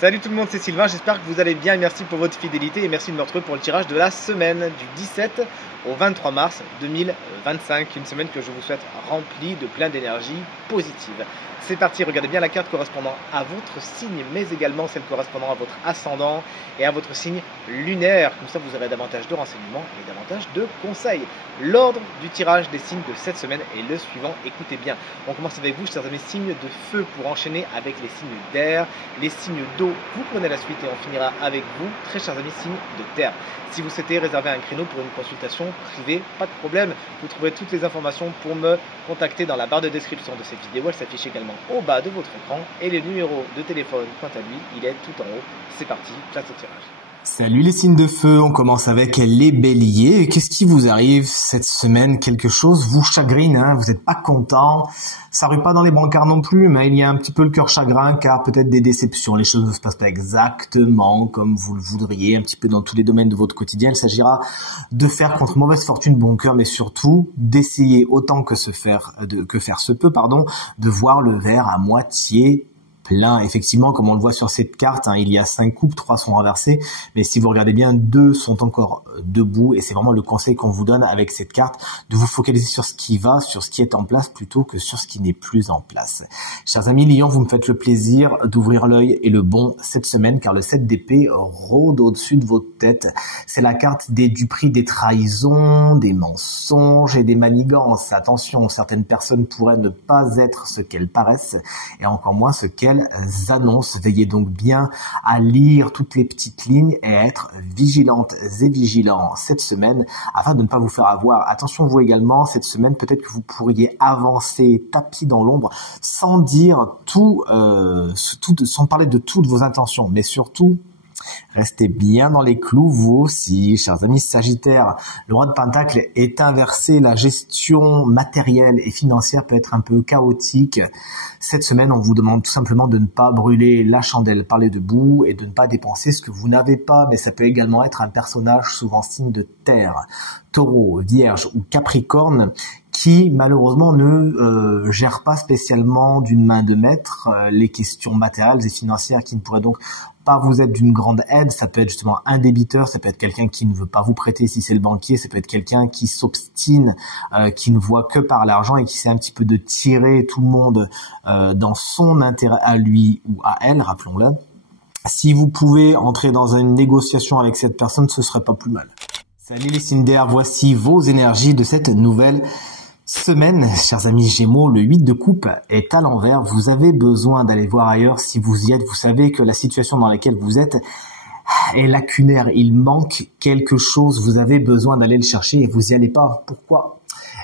Salut tout le monde, c'est Sylvain, j'espère que vous allez bien, merci pour votre fidélité et merci de me retrouver pour le tirage de la semaine du 17 au 23 mars 2025, une semaine que je vous souhaite remplie de plein d'énergie positive. C'est parti, regardez bien la carte correspondant à votre signe, mais également celle correspondant à votre ascendant et à votre signe lunaire. Comme ça, vous aurez davantage de renseignements et davantage de conseils. L'ordre du tirage des signes de cette semaine est le suivant. Écoutez bien, on commence avec vous, chers amis, signes de feu pour enchaîner avec les signes d'air, les signes d'eau. Vous prenez la suite et on finira avec vous, très chers amis, signes de terre. Si vous souhaitez réserver un créneau pour une consultation privée, pas de problème. Vous trouverez toutes les informations pour me contacter dans la barre de description de cette vidéo. Elle s'affiche également au bas de votre écran et le numéro de téléphone, quant à lui, il est tout en haut. C'est parti, place au tirage. Salut les signes de feu, on commence avec les béliers. Qu'est-ce qui vous arrive cette semaine? Quelque chose vous chagrine, hein, vous n'êtes pas content. Ça rue pas dans les brancards non plus, mais il y a un petit peu le cœur chagrin car peut-être des déceptions. Les choses ne se passent pas exactement comme vous le voudriez, un petit peu dans tous les domaines de votre quotidien. Il s'agira de faire contre mauvaise fortune bon cœur, mais surtout d'essayer autant que faire se peut, de voir le verre à moitié plein. Effectivement, comme on le voit sur cette carte, il y a 5 coupes, 3 sont renversées, mais si vous regardez bien, 2 sont encore debout, et c'est vraiment le conseil qu'on vous donne avec cette carte, de vous focaliser sur ce qui va, sur ce qui est en place, plutôt que sur ce qui n'est plus en place. Chers amis Lions, vous me faites le plaisir d'ouvrir l'œil et le bon cette semaine, car le 7 d'épée rôde au-dessus de votre tête. C'est la carte du prix des trahisons, des mensonges et des manigances. Attention, certaines personnes pourraient ne pas être ce qu'elles paraissent, et encore moins ce qu'elles annonces. Veillez donc bien à lire toutes les petites lignes et à être vigilantes et vigilants cette semaine afin de ne pas vous faire avoir. Attention vous également, cette semaine peut-être que vous pourriez avancer tapis dans l'ombre sans dire sans parler de toutes vos intentions, mais surtout restez bien dans les clous, vous aussi, chers amis Sagittaires. Le roi de Pentacle est inversé, la gestion matérielle et financière peut être un peu chaotique. Cette semaine, on vous demande tout simplement de ne pas brûler la chandelle par les deux bouts et de ne pas dépenser ce que vous n'avez pas, mais ça peut également être un personnage souvent signe de terre, Taureau, Vierge ou Capricorne, qui malheureusement ne gère pas spécialement d'une main de maître les questions matérielles et financières, qui ne pourraient donc pas vous être d'une grande aide. Ça peut être justement un débiteur, ça peut être quelqu'un qui ne veut pas vous prêter si c'est le banquier, ça peut être quelqu'un qui s'obstine, qui ne voit que par l'argent et qui essaie un petit peu de tirer tout le monde dans son intérêt à lui ou à elle, rappelons-le. Si vous pouvez entrer dans une négociation avec cette personne, ce serait pas plus mal. Salut les signes d'air, voici vos énergies de cette nouvelle semaine. Chers amis Gémeaux, le 8 de coupe est à l'envers. Vous avez besoin d'aller voir ailleurs si vous y êtes. Vous savez que la situation dans laquelle vous êtes est lacunaire. Il manque quelque chose. Vous avez besoin d'aller le chercher et vous n'y allez pas. Pourquoi?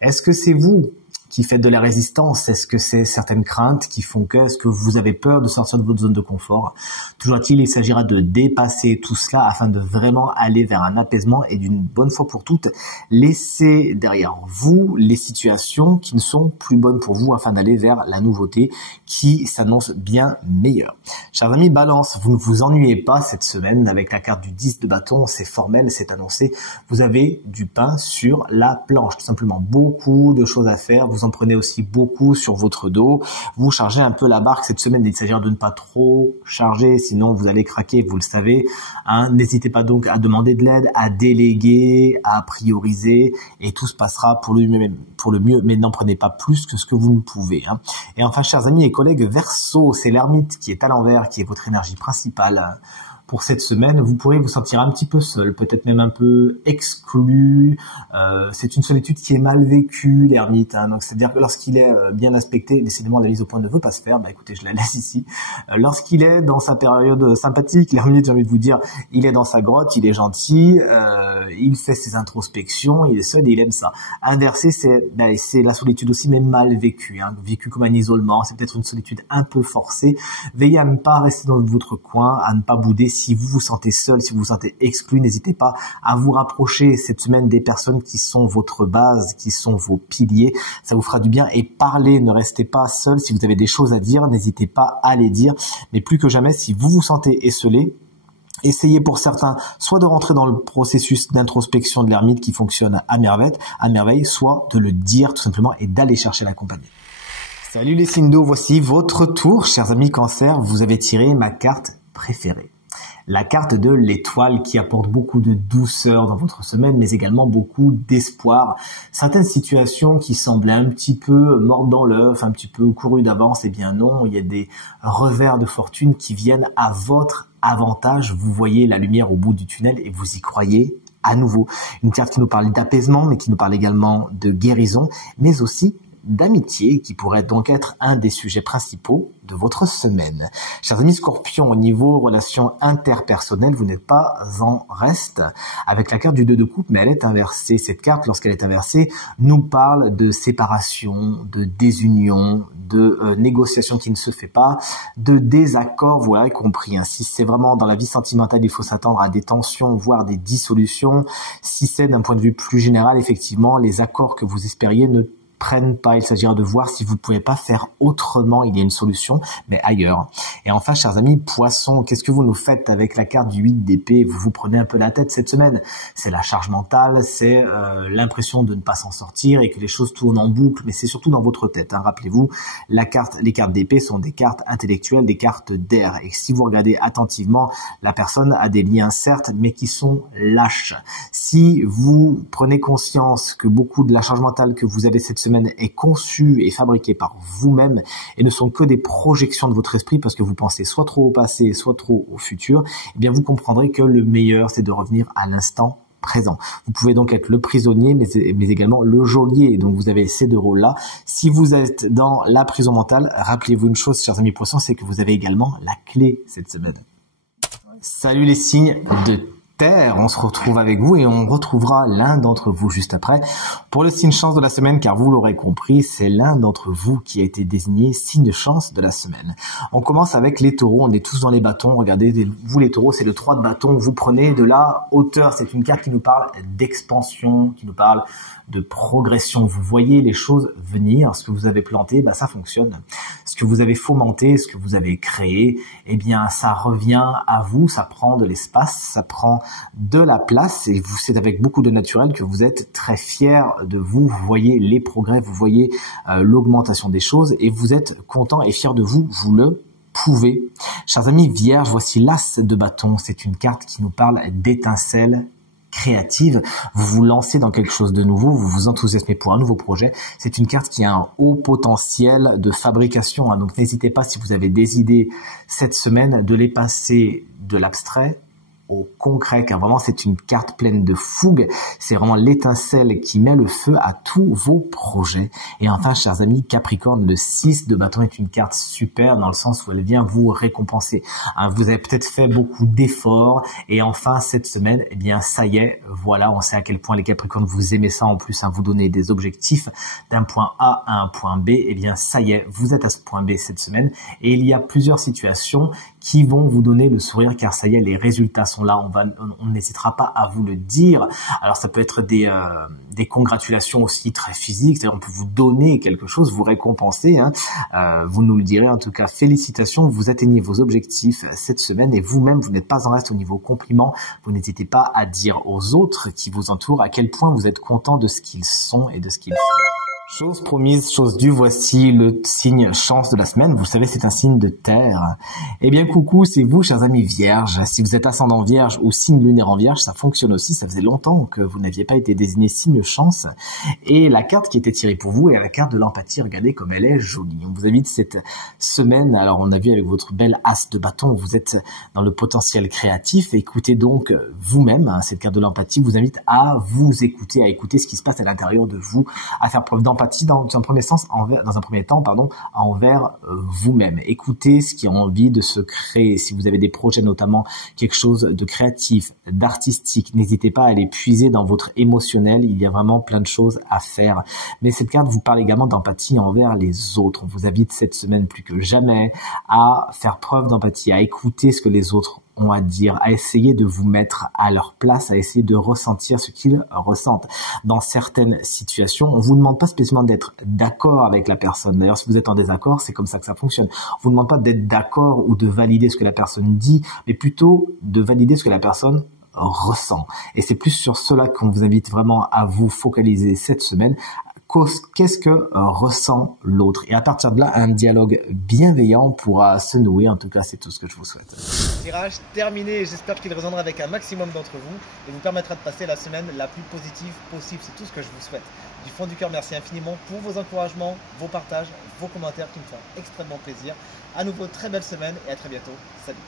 Est-ce que c'est vous qui faites de la résistance? Est-ce que c'est certaines craintes qui font que? Est-ce que vous avez peur de sortir de votre zone de confort? Toujours est-il, il s'agira de dépasser tout cela afin de vraiment aller vers un apaisement et d'une bonne fois pour toutes, laisser derrière vous les situations qui ne sont plus bonnes pour vous afin d'aller vers la nouveauté qui s'annonce bien meilleure. Chers amis Balance, vous ne vous ennuyez pas cette semaine avec la carte du 10 de bâton, c'est formel, c'est annoncé. Vous avez du pain sur la planche, tout simplement beaucoup de choses à faire. Vous en prenez aussi beaucoup sur votre dos. Vous chargez un peu la barque cette semaine. Il s'agit de ne pas trop charger, sinon vous allez craquer, vous le savez. N'hésitez pas donc à demander de l'aide, à déléguer, à prioriser, et tout se passera pour le mieux, mais n'en prenez pas plus que ce que vous ne pouvez. Et enfin, chers amis et collègues Verseau, c'est l'ermite qui est à l'envers, qui est votre énergie principale. Pour cette semaine, vous pourrez vous sentir un petit peu seul, peut-être même un peu exclu. C'est une solitude qui est mal vécue, l'ermite. Donc c'est-à-dire que lorsqu'il est bien aspecté, décidément la mise au point ne veut pas se faire. Écoutez, je la laisse ici. Lorsqu'il est dans sa période sympathique, l'ermite, j'ai envie de vous dire, il est dans sa grotte, il est gentil, il fait ses introspections, il est seul et il aime ça. Inversé, c'est la solitude aussi, mais mal vécue, vécue comme un isolement. C'est peut-être une solitude un peu forcée. Veillez à ne pas rester dans votre coin, à ne pas bouder. Si vous vous sentez seul, si vous vous sentez exclu, n'hésitez pas à vous rapprocher cette semaine des personnes qui sont votre base, qui sont vos piliers. Ça vous fera du bien. Et parlez, ne restez pas seul. Si vous avez des choses à dire, n'hésitez pas à les dire. Mais plus que jamais, si vous vous sentez esselé, essayez pour certains soit de rentrer dans le processus d'introspection de l'ermite qui fonctionne à merveille, soit de le dire tout simplement et d'aller chercher la compagnie. Salut les signes d'eau, voici votre tour, chers amis Cancer. Vous avez tiré ma carte préférée. La carte de l'étoile qui apporte beaucoup de douceur dans votre semaine, mais également beaucoup d'espoir. Certaines situations qui semblaient un petit peu mortes dans l'œuf, un petit peu courues d'avance, eh bien non, il y a des revers de fortune qui viennent à votre avantage. Vous voyez la lumière au bout du tunnel et vous y croyez à nouveau. Une carte qui nous parle d'apaisement, mais qui nous parle également de guérison, mais aussi d'amitié, qui pourrait donc être un des sujets principaux de votre semaine. Chers amis Scorpions, au niveau relations interpersonnelles, vous n'êtes pas en reste avec la carte du 2 de coupe, mais elle est inversée. Cette carte, lorsqu'elle est inversée, nous parle de séparation, de désunion, de négociation qui ne se fait pas, de désaccord, voilà, y compris. Si c'est vraiment dans la vie sentimentale, il faut s'attendre à des tensions, voire des dissolutions. Si c'est d'un point de vue plus général, effectivement, les accords que vous espériez ne prennent pas. Il s'agira de voir si vous pouvez pas faire autrement. Il y a une solution, mais ailleurs. Et enfin, chers amis Poissons, qu'est-ce que vous nous faites avec la carte du 8 d'épée? Vous vous prenez un peu la tête cette semaine. C'est la charge mentale, c'est l'impression de ne pas s'en sortir et que les choses tournent en boucle, mais c'est surtout dans votre tête. Rappelez-vous, les cartes d'épée sont des cartes intellectuelles, des cartes d'air. Et si vous regardez attentivement, la personne a des liens certes, mais qui sont lâches. Si vous prenez conscience que beaucoup de la charge mentale que vous avez cette semaine est conçue et fabriquée par vous-même et ne sont que des projections de votre esprit parce que vous pensez soit trop au passé, soit trop au futur, eh bien vous comprendrez que le meilleur, c'est de revenir à l'instant présent. Vous pouvez donc être le prisonnier, mais également le geôlier. Donc vous avez ces deux rôles-là. Si vous êtes dans la prison mentale, rappelez-vous une chose, chers amis Poissons, c'est que vous avez également la clé cette semaine. Salut les signes de Terre, on se retrouve avec vous et on retrouvera l'un d'entre vous juste après pour le signe chance de la semaine, car vous l'aurez compris, c'est l'un d'entre vous qui a été désigné signe chance de la semaine. On commence avec les taureaux, on est tous dans les bâtons, regardez, vous les taureaux, c'est le 3 de bâton, vous prenez de la hauteur, c'est une carte qui nous parle d'expansion, qui nous parle de progression, vous voyez les choses venir, ce que vous avez planté, ça fonctionne. Ce que vous avez fomenté, ce que vous avez créé, eh bien ça revient à vous, ça prend de l'espace, ça prend de la place et c'est avec beaucoup de naturel que vous êtes très fiers de vous. Vous voyez les progrès, vous voyez l'augmentation des choses et vous êtes content et fier de vous, vous le pouvez. Chers amis Vierges, voici l'As de bâton. C'est une carte qui nous parle d'étincelles créative, vous vous lancez dans quelque chose de nouveau, vous vous enthousiasmez pour un nouveau projet. C'est une carte qui a un haut potentiel de fabrication, donc n'hésitez pas, si vous avez des idées cette semaine, de les passer de l'abstrait au concret, car vraiment c'est une carte pleine de fougue, c'est vraiment l'étincelle qui met le feu à tous vos projets. Et enfin, chers amis Capricorne, le 6 de bâton est une carte super dans le sens où elle vient vous récompenser. Vous avez peut-être fait beaucoup d'efforts et enfin cette semaine, eh bien ça y est, voilà, on sait à quel point les Capricornes vous aimez ça en plus, vous donnez des objectifs d'un point A à un point B, eh bien ça y est, vous êtes à ce point B cette semaine et il y a plusieurs situations qui vont vous donner le sourire car ça y est, les résultats sont là, on n'hésitera pas à vous le dire. Alors ça peut être des congratulations aussi très physiques, c'est-à-dire on peut vous donner quelque chose, vous récompenser, vous nous le direz, en tout cas félicitations, vous atteignez vos objectifs cette semaine et vous-même vous n'êtes pas en reste au niveau compliment, vous n'hésitez pas à dire aux autres qui vous entourent à quel point vous êtes content de ce qu'ils sont et de ce qu'ils font. Chose promise, chose due, voici le signe chance de la semaine. Vous savez, c'est un signe de terre. Eh bien, coucou, c'est vous, chers amis vierges. Si vous êtes ascendant vierge ou signe lunaire en vierge, ça fonctionne aussi. Ça faisait longtemps que vous n'aviez pas été désigné signe chance. Et la carte qui était tirée pour vous est la carte de l'empathie. Regardez comme elle est jolie. On vous invite cette semaine. Alors, on a vu avec votre belle as de bâton, vous êtes dans le potentiel créatif. Écoutez donc vous-même. Cette carte de l'empathie vous invite à vous écouter, à écouter ce qui se passe à l'intérieur de vous, à faire preuve d'empathie dans un premier temps, envers vous-même. Écoutez ce qui a envie de se créer. Si vous avez des projets, notamment quelque chose de créatif, d'artistique, n'hésitez pas à les puiser dans votre émotionnel. Il y a vraiment plein de choses à faire. Mais cette carte vous parle également d'empathie envers les autres. On vous invite cette semaine plus que jamais à faire preuve d'empathie, à écouter ce que les autres ont à dire, à essayer de vous mettre à leur place, à essayer de ressentir ce qu'ils ressentent. Dans certaines situations, on vous demande pas spécialement d'être d'accord avec la personne. D'ailleurs, si vous êtes en désaccord, c'est comme ça que ça fonctionne. On vous demande pas d'être d'accord ou de valider ce que la personne dit, mais plutôt de valider ce que la personne ressent. Et c'est plus sur cela qu'on vous invite vraiment à vous focaliser cette semaine. qu'est-ce que ressent l'autre. Et à partir de là, un dialogue bienveillant pourra se nouer. En tout cas, c'est tout ce que je vous souhaite. Tirage terminé. J'espère qu'il résonnera avec un maximum d'entre vous et vous permettra de passer la semaine la plus positive possible. C'est tout ce que je vous souhaite. Du fond du cœur, merci infiniment pour vos encouragements, vos partages, vos commentaires qui me font extrêmement plaisir. À nouveau, très belle semaine et à très bientôt. Salut.